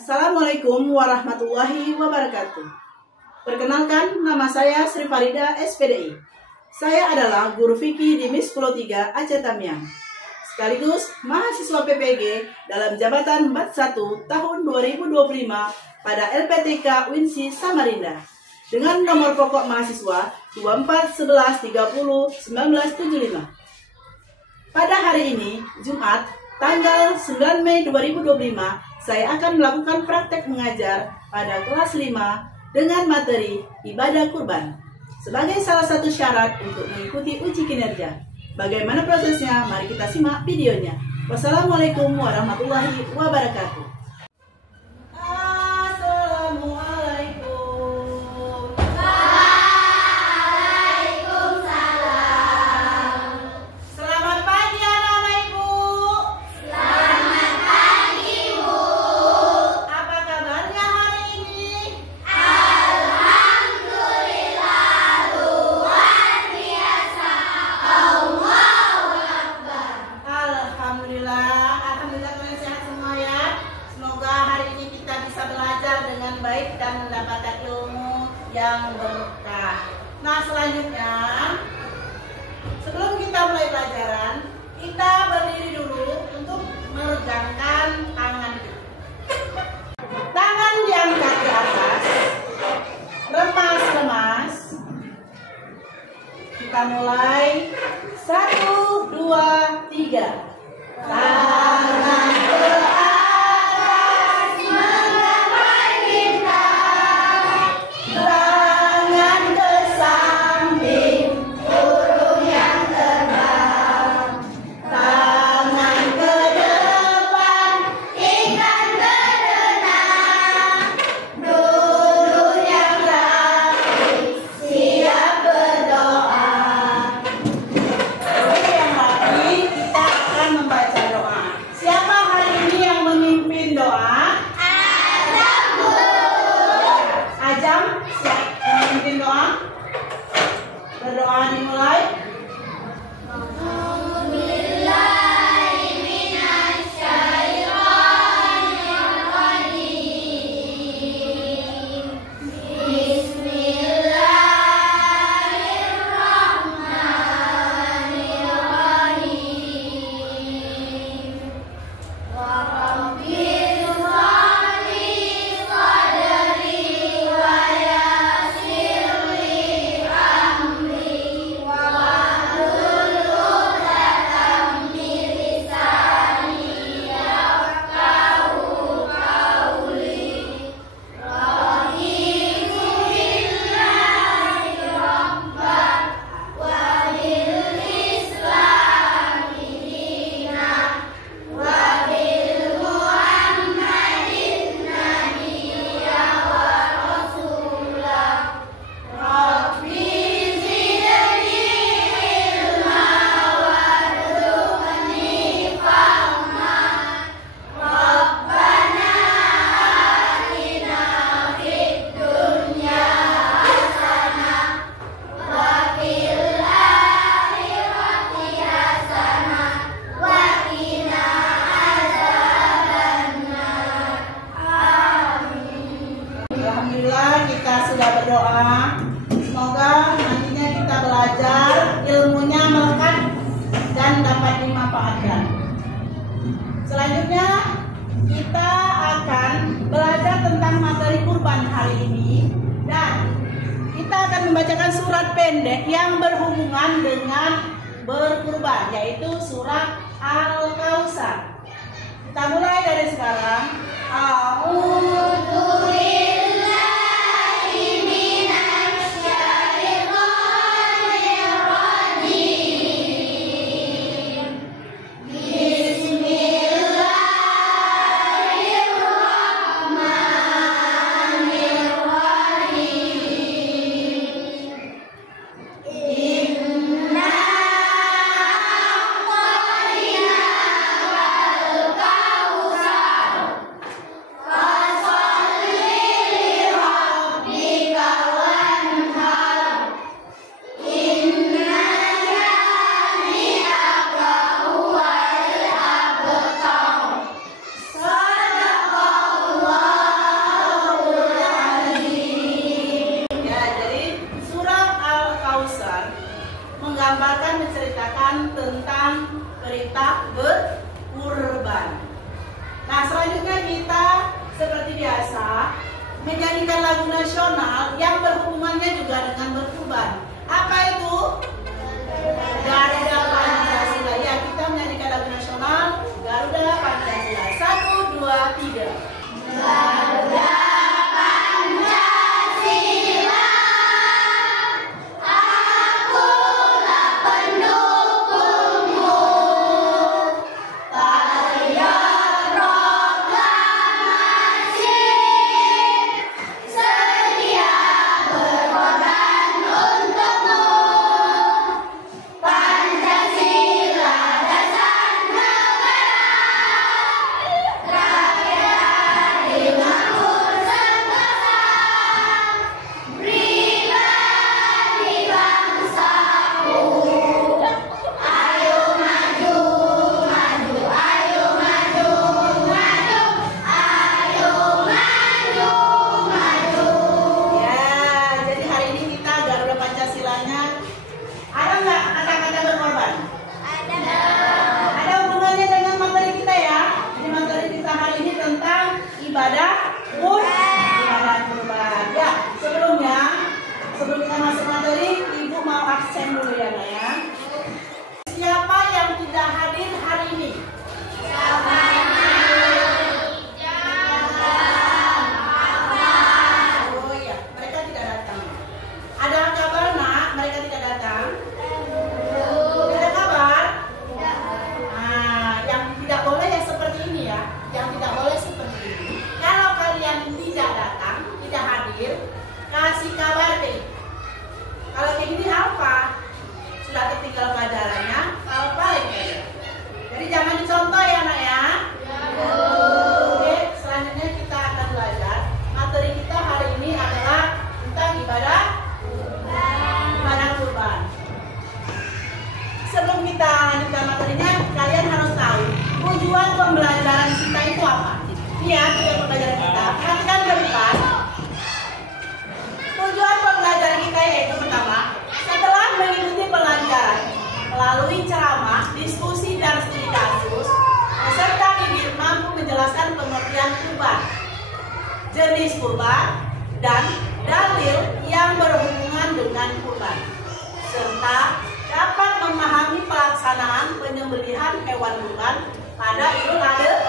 Assalamualaikum warahmatullahi wabarakatuh. Perkenalkan, nama saya Sri Farida, SPDI. Saya adalah guru fikih di MIS Pulau 3 Aceh Tamiang, sekaligus mahasiswa PPG dalam jabatan Bat 1 tahun 2025 pada LPTK Winsi Samarinda dengan nomor pokok mahasiswa 2411301975. Pada hari ini, Jumat, tanggal 9 Mei 2025, saya akan melakukan praktek mengajar pada kelas 5 dengan materi ibadah kurban sebagai salah satu syarat untuk mengikuti uji kinerja. Bagaimana prosesnya? Mari kita simak videonya. Wassalamualaikum warahmatullahi wabarakatuh. Alhamdulillah kalian sehat semua ya. Semoga hari ini kita bisa belajar dengan baik dan mendapatkan ilmu yang berkah. Nah, selanjutnya, sebelum kita mulai pelajaran, kita berdiri dulu untuk meregangkan tangan kita. Tangan diangkat ke atas, lemas-lemas. Kita mulai. 1, 2, 3. Tangan ke atas menggapai bintang, tangan ke samping burung yang terbang, tangan ke depan ikan berenang, duduk yang rapi siap berdoa. Kita akan membaca doa. Siapa hari ini yang memimpin doa? Ajam, siap memimpin doa. Berdoa dimulai. Alhamdulillah kita sudah berdoa. Semoga nantinya kita belajar, ilmunya melekat dan dapat dimanfaatkan. Selanjutnya kita akan belajar tentang materi kurban hari ini, dan kita akan membacakan surat pendek yang berhubungan dengan berkurban, yaitu surat Al-Kautsar. Kita mulai dari sekarang. Kosong perintah berkurban. Nah, selanjutnya kita seperti biasa menyanyikan lagu nasional yang berhubungannya juga dengan berkurban. Apa itu? Garuda Pancasila. Ya, kita menyanyikan lagu nasional Garuda Pancasila. 1, 2, 3. Garuda ibadah kurban. Ya, sebelum kita masuk materi, Ibu mau absen dulu ya, Nak ya. Siapa yang tidak hadir hari ini? Siapa yang Oh iya, mereka tidak datang. Ada kabar, Nak? Mereka tidak datang? Tidak ada kabar? Nah, yang tidak boleh ya seperti ini ya. Yang tidak boleh seperti ini. Kalau kalian tidak datang, tidak hadir, kasih kabar deh. Kalau kayak gini apa? Sudah tertinggal pelajarannya, apa lagi? Jadi jangan dicontoh ya, Nak ya. Oke, selanjutnya kita akan belajar. Materi kita hari ini adalah tentang ibadah kurban. Sebelum kita lanjutkan materinya, kalian harus tahu tujuan pembelajaran kita itu apa. Lihat tujuan pembelajaran kita. Perhatikan ke depan. Tujuan pembelajaran kita yaitu pertama, setelah mengikuti pelajaran melalui ceramah, diskusi dan studi kasus, peserta didik mampu menjelaskan pengertian kurban, jenis kurban, dan dalil yang berhubungan dengan kurban, serta dapat memahami pelaksanaan penyembelihan hewan kurban pada Idul Adha.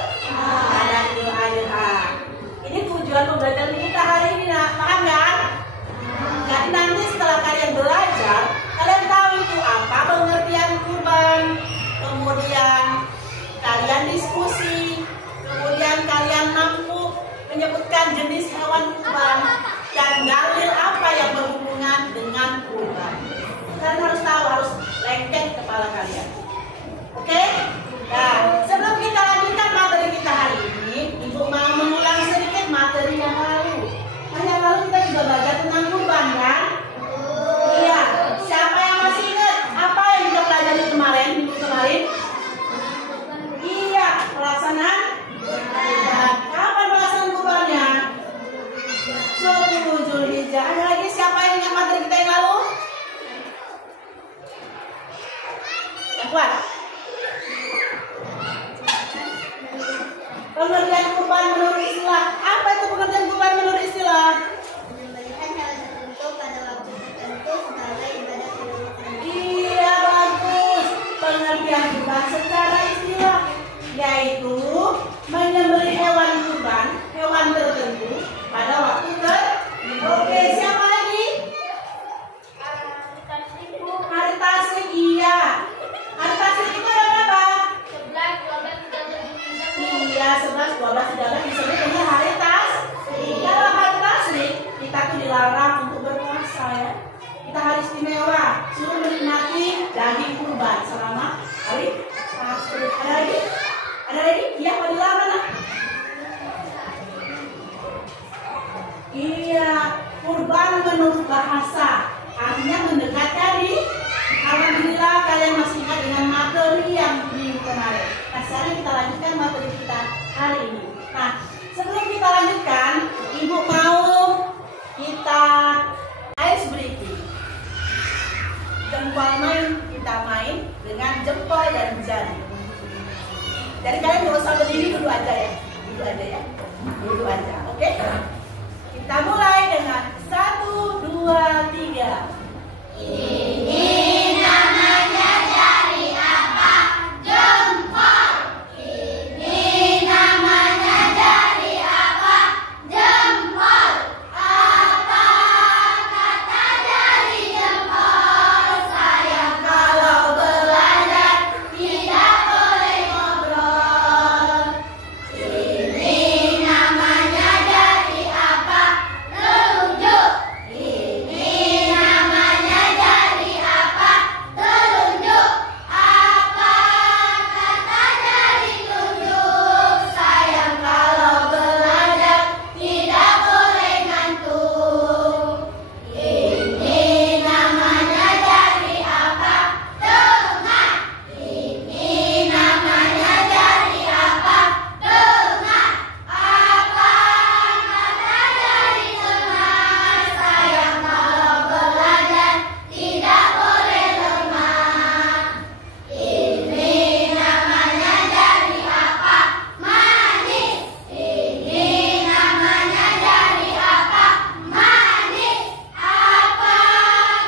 Ini tujuan pembelajaran kita hari ini, Nak. Paham kan? Jadi nanti setelah kalian belajar, kalian tahu itu apa pengertian kurban, kemudian kalian diskusi, kemudian kalian mampu menyebutkan jenis hewan kurban dan dalil apa yang berhubungan dengan kurban. Kalian harus tahu, harus lengket kepala kalian. Oke? Nah, sebelum kita lanjutkan materi kita hari ini, Ibu mau mengulang sedikit materi yang lalu. Yang lalu kita juga belajar tentang kurban, kan? Iya. Siapa yang masih ingat apa yang kita pelajari kemarin, minggu kemarin? Iya, pelaksanaan kurban. Kapan pelaksanaan kurbannya? 10 Zulhijjah. Ada lagi siapa yang ingat materi kita yang lalu? Yang kuat. Pengertian kurban menurut istilah. Apa itu pengertian kurban menurut istilah? Menyembelihkan hewan tertentu pada waktu tertentu sebagai ibadah kurban. Iya, bagus. Pengertian kurban secara istilah yaitu menyembelih hewan kurban, hewan tertentu pada waktu tertentu. Oke, siapa lagi? Hari Tasrik, iya. Hari Tasrik itu ada berapa? 11, 12, 13 disebut dengan hari Tasrik. Kalau hari Tasrik, kita tuh dilarang untuk berpuasa ya. Kita hari istimewa, suruh menikmati daging kurban selama hari Tasrik. Ada lagi? Ada lagi? Iya, mau dilarang lah. Iya, kurban menurut bahasa artinya mendekat dari. Alhamdulillah kalian masih ingat dengan materi yang minggu kemarin. Nah, sekarang kita lanjutkan materi kita hari ini. Nah, sebelum kita lanjutkan, Ibu mau kita ice breaking. Jempol kita main dengan jempol dan jari. Jadi kalian nggak usah berdiri, duduk aja ya. Duduk aja ya. Duduk aja. Oke? Kita mulai dengan 1, 2, 3. Ini namanya jari apa? Jempol. Ini namanya jari apa? Jempol. Apa kata jari jempol? Sayang kalau belajar tidak boleh ngobrol. Ini namanya jari apa? Telunjuk. Ini namanya jari apa? Telunjuk. Apa kata jari tunjuk? Sayang kalau belajar tidak boleh ngantuk. Ini namanya jari apa? Tengah. Ini namanya jari apa? Tengah. Apa kata jari tengah? Sayang kalau belajar tidak boleh lemah. Ini namanya jari apa? Manis. Ini namanya jari apa? Manis. Apa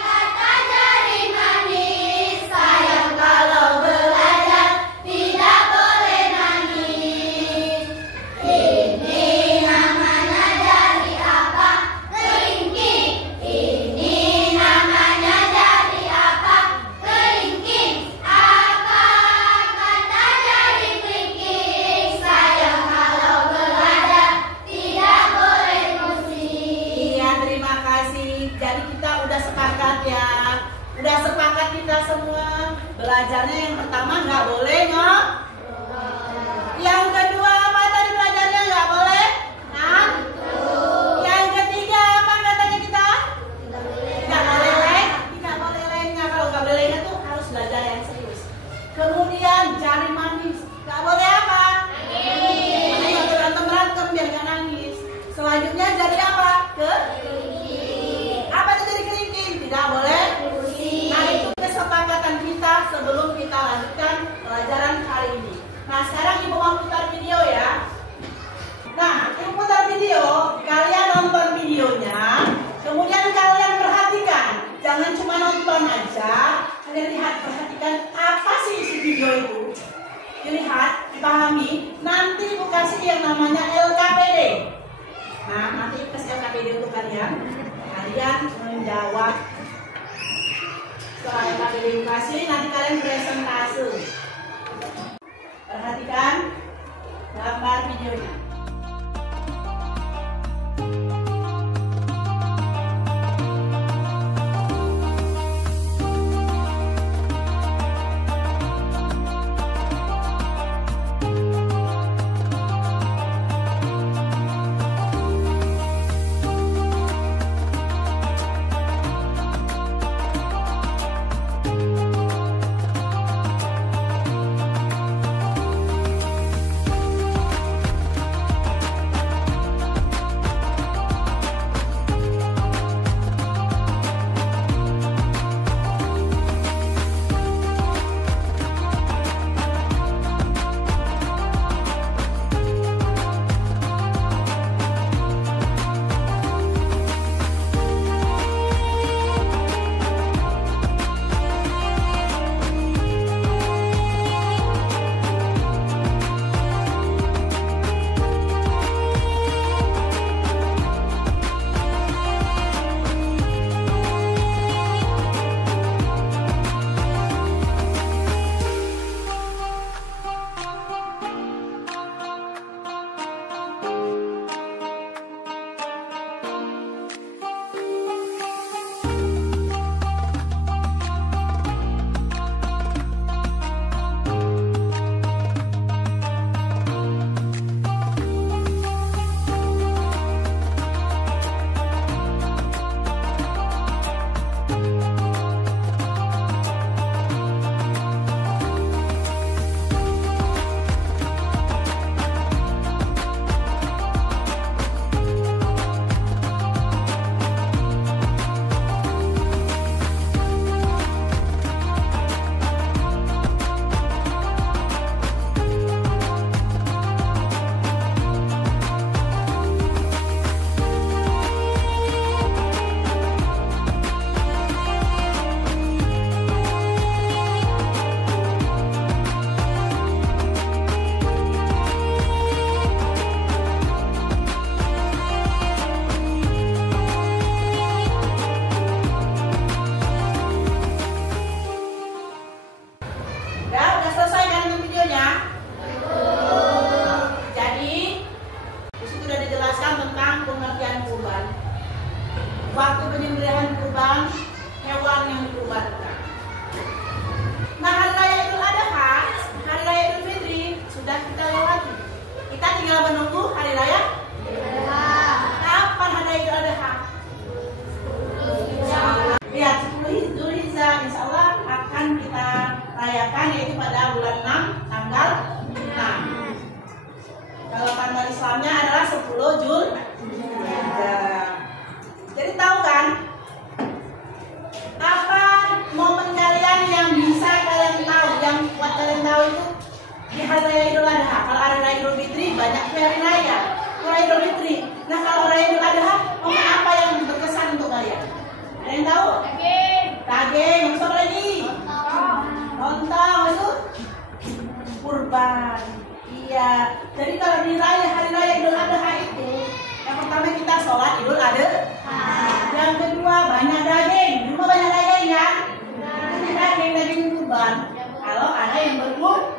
kata jari manis? Sayang kalau belajar tidak boleh nangis. Ini namanya jari apa? Kelingking. Ini namanya jari apa? Kelingking. Apa kata jari kelingking? Sayang kalau belajar tidak boleh musik. Iya, terima kasih. Jadi kita udah sepakat ya. Udah sepakat kita semua. Belajarnya yang pertama nggak boleh Yang kedua apa tadi belajarnya nggak boleh? Yang ketiga apa katanya kita? Tidak boleh leng. Tidak boleh lengah. Kalau nggak boleh lengah tuh harus belajar yang serius. Kemudian jari manis. Nggak boleh apa? Makanya nggak berantem biar nggak nangis. Selanjutnya jari apa? Apa itu jari kelingking? Tidak boleh. Nah, itu kesepakatan kita sebelum kita lanjutkan pelajaran hari ini. Nah, sekarang Ibu mau putar video ya. Nah, Ibu putar video, kalian nonton videonya, kemudian kalian perhatikan. Jangan cuma nonton aja, kalian lihat, perhatikan apa sih isi video itu. Dilihat, dipahami, nanti Ibu kasih yang namanya LKPD. Nah, nanti Ibu kasih LKPD untuk kalian. Kalian menjawab. Setelah LKPD Ibu kasih, nanti kalian presentase. Perhatikan gambar videonya. di hari raya Idul Adha. Kalau hari raya Idul Fitri banyak hari raya. Raya Idul Fitri. Nah kalau raya Idul Adha momen apa yang berkesan untuk kalian? Ada yang tahu? Daging. Yang apa lagi? Lontong. Itu kurban. Iya. Jadi kalau di hari raya Idul Adha itu, yang pertama kita sholat Idul Adha. Yang kedua banyak daging. Di rumah banyak daging ya? Daging kurban. Kalau ada yang berkurban.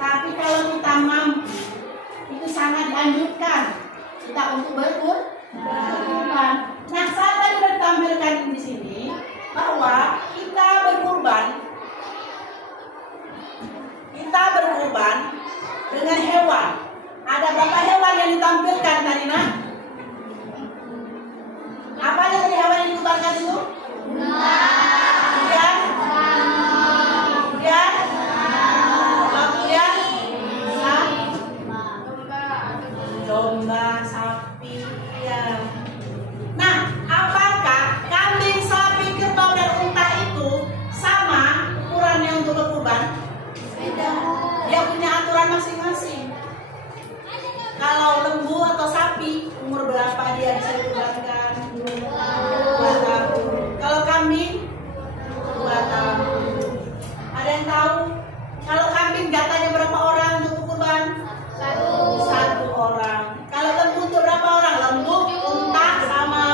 Tapi kalau kita mampu, itu sangat dianjurkan kita untuk berkurban. Nah, saat tadi sudah ditampilkan di sini bahwa kita berkurban dengan hewan. Ada berapa hewan yang ditampilkan tadi, Nak? Apa aja tadi hewan yang dikurbankan itu? Domba, sapi, ya. Nah, apakah kambing, sapi, kerbau, dan unta itu sama ukurannya untuk berkurban? Beda. Dia punya aturan masing-masing. Kalau lembu atau sapi, umur berapa dia bisa dikurbankan? 2 tahun. Kalau kambing, 2 tahun. Ada yang tahu? Kalau kambing jatahnya berapa orang untuk berkurban? 1 orang. Kalau lembu itu berapa orang? Lembu, unta, sama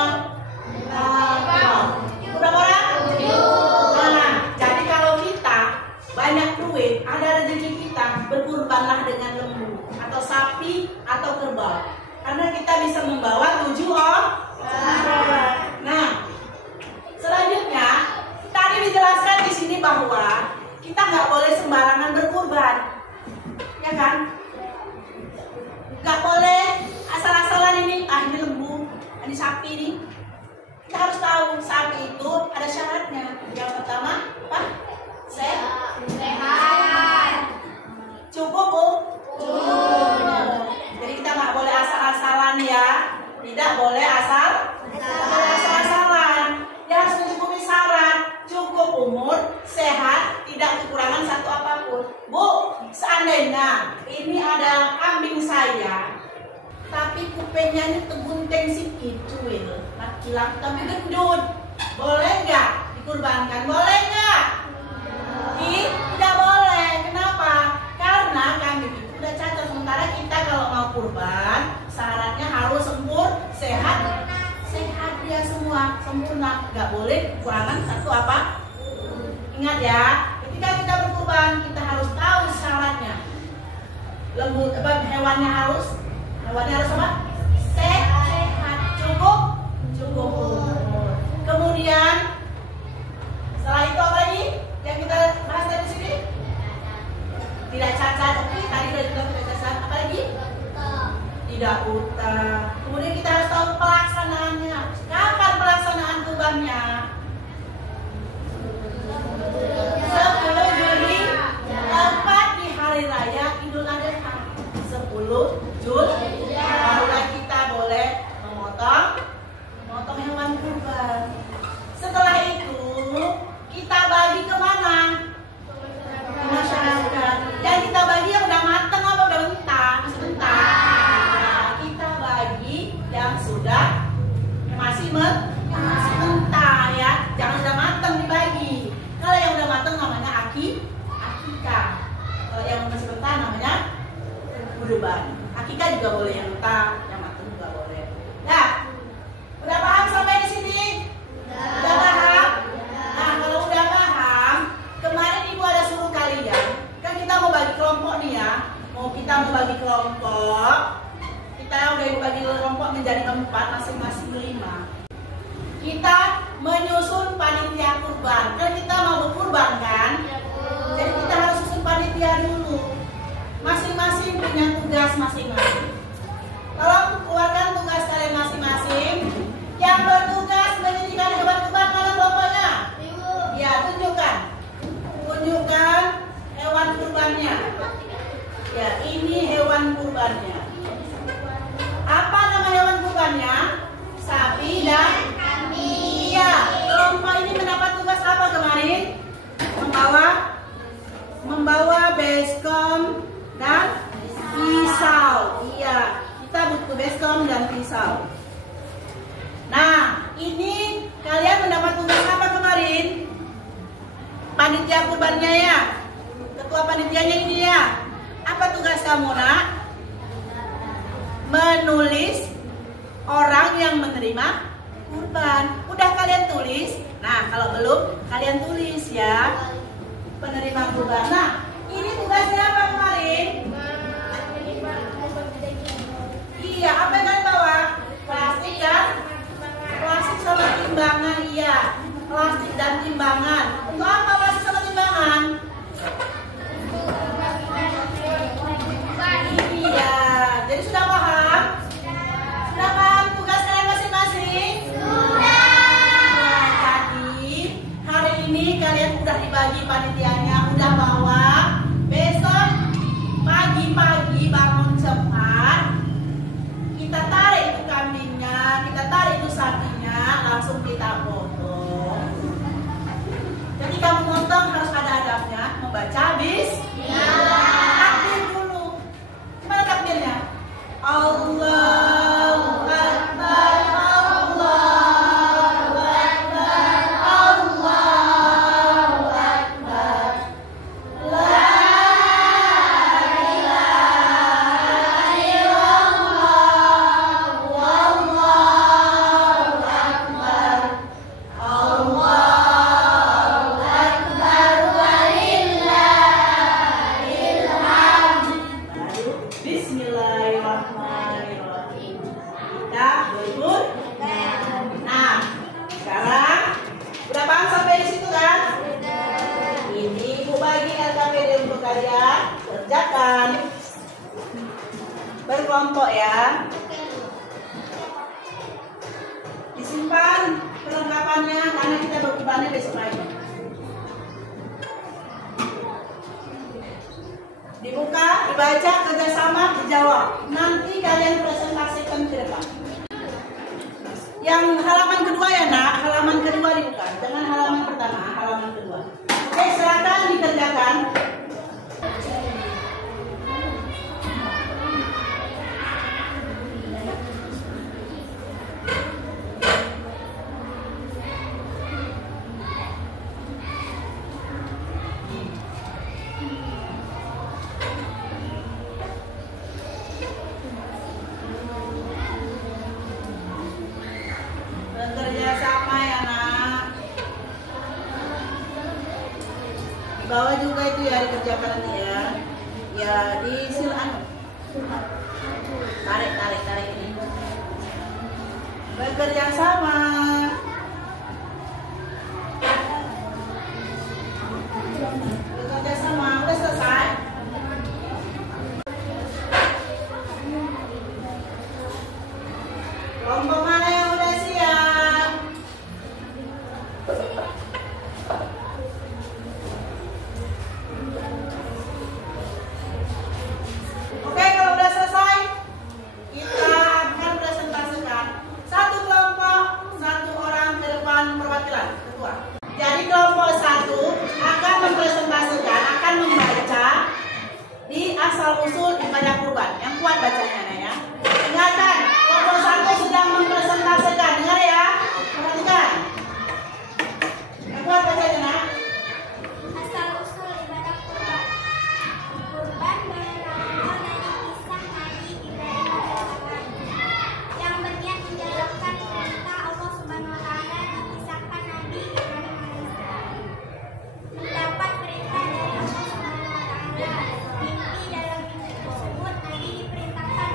berapa orang? Nah, jadi kalau kita banyak duit, ada rezeki kita, berkurbanlah dengan lembu atau sapi atau kerbau. Karena kita bisa membawa 7 orang. Nah, selanjutnya tadi dijelaskan di sini bahwa kita nggak boleh sembarangan berkurban, ya kan? Nggak boleh asal-asalan ini lembu, ini sapi ini. Kita harus tahu sapi itu ada syaratnya. Yang pertama apa? Sehat. Cukup, Bu? Cukup. Jadi kita nggak boleh asal-asalan ya. Tidak boleh asal-asalan. Dia harus mencukupi syarat, cukup umur, sehat, tidak kekurangan satu apapun. Bu, seandainya ini ada kambing saya, tapi kupingnya ini tegunting sikit, cuil, laki-laki tapi gendut, boleh nggak dikurbankan? Boleh nggak? Tidak boleh. Kenapa? Karena kambing itu udah cacat. Sementara kita kalau mau kurban, syaratnya harus sehat dia semua, sempurna, nggak boleh kekurangan satu apa? Ingat ya, ketika kita berkurban kita harus tahu syaratnya. Hewannya harus apa? Sehat, cukup. Kemudian setelah itu apa lagi yang kita bahas dari sini? Tidak cacat. Oke, tadi sudah bilang tidak cacat. Apa lagi? Tidak buta. Kemudian kita harus tahu pelaksanaannya. Kapan pelaksanaan kurbannya? 10 Juli, tepat di hari raya Idul Adha. 10 Juli, barulah kita boleh memotong hewan kurban. Setelah itu kita bagi kemana? Ke masyarakat. Dan kita bagi yang udah matang apa udah mentah? Masih mentah. Kita bagi yang sudah masih mentah ya. Jangan udah matang dibagi. Kalau yang udah matang namanya akikah. Kalau yang masih mentah namanya kurban. Akikah juga boleh yang mentah, yang matang juga boleh. Nah, udah paham sampai di sini? Udah paham? Nah, kalau udah paham, kemarin Ibu ada suruh kalian, kan kita mau bagi kelompok nih ya. Kita mau bagi kelompok. Kita udah Ibu bagi kelompok menjadi 4, masing-masing 5. Kita menyusun panitia kurban. Kan kita mau berkurban kan? Jadi kita harus susun panitia dulu. Masing-masing punya tugas masing-masing. Tolong keluarkan tugas kalian masing-masing. Yang bertugas menyediakan hewan kurban mana kelompoknya? Ya, tunjukkan hewan kurbannya. Ya, ini hewan kurbannya. Apa nama hewan kurbannya? Sapi dan kambing. Iya, kelompok ini mendapat tugas apa kemarin? Membawa tong dan pisau. Nah, ini kalian mendapat tugas apa kemarin? Panitia kurbannya ya. Ketua panitianya ini ya. Apa tugas kamu, Nak? Menulis orang yang menerima kurban. Udah kalian tulis? Nah, kalau belum, kalian tulis ya. Penerima kurban. Nah, ini tugasnya apa kemarin? Iya, apa yang kalian bawa? Plastik dan plastik sama timbangan, iya. Plastik dan timbangan. Untuk apa plastik sama timbangan? Iya, jadi sudah paham? Sudah paham tugas kalian masing-masing? Sudah. Tadi, hari ini kalian udah dibagi panitianya, udah bawa. Besok pagi-pagi bangun cepat, kita tarik itu kambingnya, kita tarik itu sapinya, langsung kita potong. Jadi kamu potong harus ada adabnya, membaca bismillah. Takbir dulu. Gimana takbirnya? Allahu Akbar, Allahu Akbar, Allahu Akbar. La ilaha illallah, wallahu akbar. Allahu akbar walillahil hamd. Bismillahirrahmanirrahim. Kita berbun. Nah, sekarang udah paham sampai di situ kan? Ini Ibu bagi LKPD untuk kalian kerjakan berkelompok ya. Disimpan perlengkapannya karena kita berkurbannya besok pagi. Dibuka, dibaca, kerjasama, dijawab. Nanti kalian presentasikan ke depan. Yang halaman kedua ya, Nak. Halaman kedua dibuka. Jangan halaman pertama, halaman kedua. Oke, silakan dikerjakan. Bekerja sama ya, Nak. Bawa juga itu ya, dikerjakan nanti ya. Ya, di silakan. Tarik ini. Bekerja sama. Bekerja sama. Udah selesai? Kelompok mana yang udah siap? Oke, kalau udah selesai, kita akan presentasikan. Satu kelompok, satu orang ke depan perwakilan ketua. Jadi kelompok satu akan mempresentasikan, akan membaca di asal-usul ibadah kurban. Yang kuat bacanya, Nak, ya. Ingatkan, kelompok satu sedang mempresentasikan. Dengar ya, perhatikan. Yang kuat bacanya, Nak. Asal-usul ibadah kurban. Kurban berawal dari kisah Nabi Ibrahim alaihissalam yang berniat menjalankan perintah Allah Subhanahu wa taala dikisahkan Nabi Ibrahim alaihissalam. Mendapat perintah dari Allah Subhanahu wa taala. Mimpi dalam mimpi tersebut Nabi diperintahkan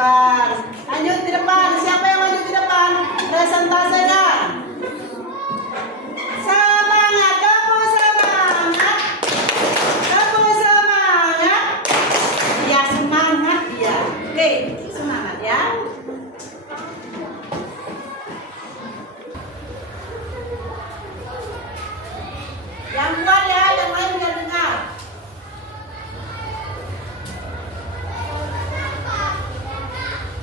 depan. Lanjut ke depan. Siapa yang maju ke depan? Presentasenya. Semangat, tepuk semangat. Tepuk semangat. Ya, semangat ya. Oke, semangat ya. Yang kuat ya, yang lain biar dengar.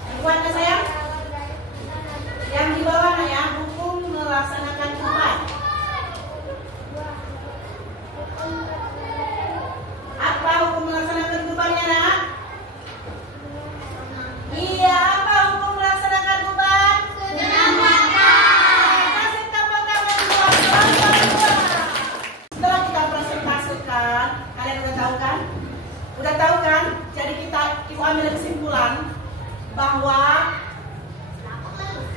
Yang kuat ya sayang? Yang di bawah ya, hukum melaksanakan kurban. Apa hukum melaksanakan kurbannya nak? Iya, apa hukum melaksanakan kurban? Kasih tepuk tangan buat kurban. Setelah kita presentasikan, kalian udah tahu kan? Udah tahu kan? Jadi ibu ambil kesimpulan bahwa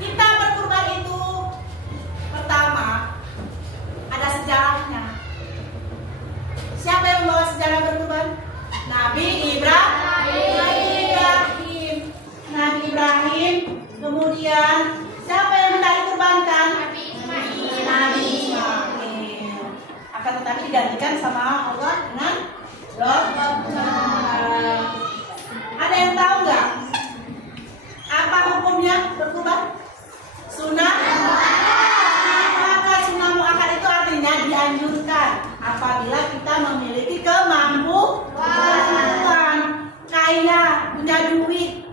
kita berkurban itu pertama ada sejarahnya. Siapa yang membawa sejarah berkurban? Nabi Ibrahim. Nabi Ibrahim. Kemudian siapa yang minta dikurbankan? Nabi Ismail. Akan tetapi digantikan sama Allah dengan Ada yang tahu nggak? Apa hukumnya berkurban? Sunnah. Maka sunnah muakkad itu artinya dianjurkan apabila kita memiliki kemampuan, kaya, punya duit,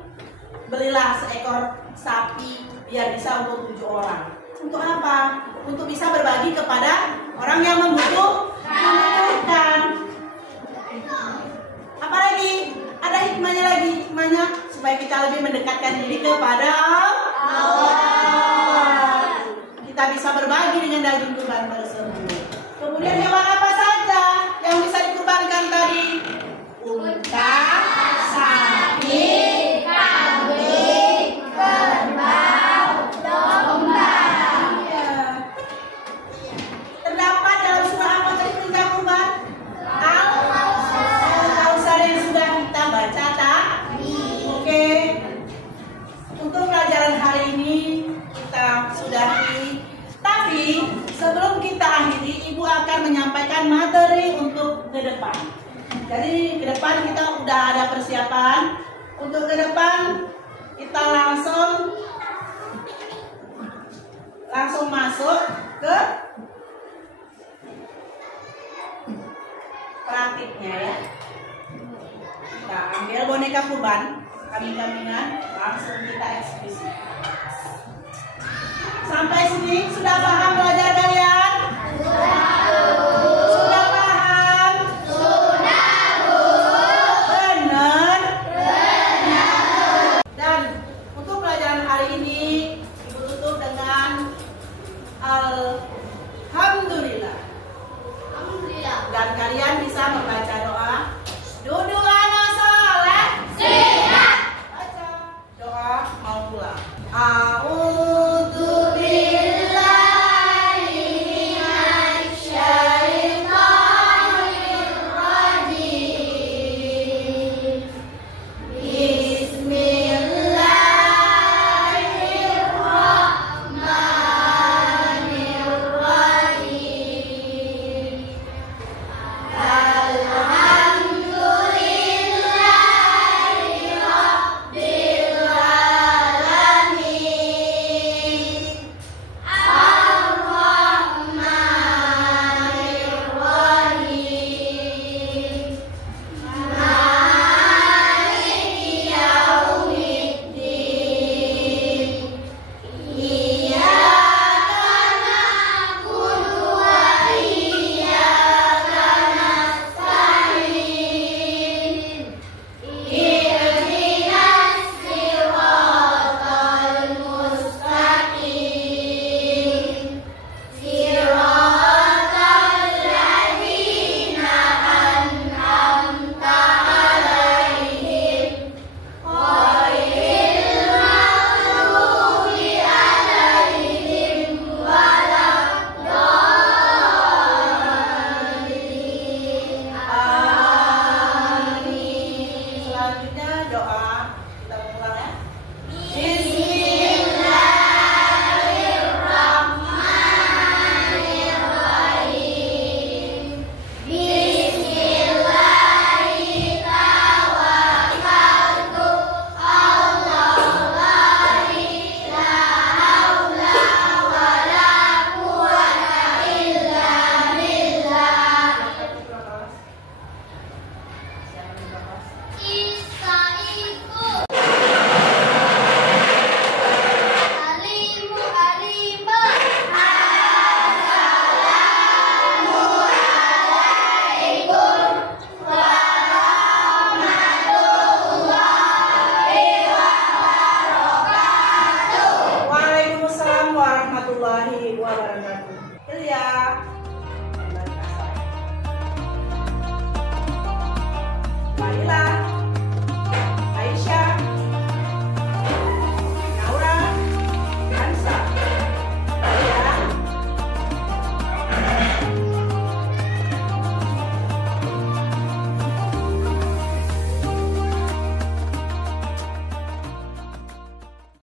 belilah seekor sapi biar bisa untuk 7 orang. Untuk apa? Untuk bisa berbagi kepada orang yang membutuhkan. Apalagi ada hikmahnya lagi, hikmahnya supaya kita lebih mendekatkan diri kepada Allah. Kita bisa berbagi dengan daging kurban tersebut. Kemudian hewan apa saja yang bisa dikurbankan tadi? Unta, sapi, kambing, kerbau, domba. Ya. Terdapat dalam surah apa tadi perintah kurban? Al-Kausar yang sudah kita baca tadi. Oke. Untuk pelajaran hari ini kita sudahi. Tapi sebelum kita akhiri, Ibu akan menyampaikan materi untuk ke depan. Jadi ke depan kita udah ada persiapan. Untuk ke depan kita langsung masuk ke praktiknya ya. Kita ambil boneka kurban, kambing-kambingan, langsung kita eksekusi. Sampai sini sudah paham?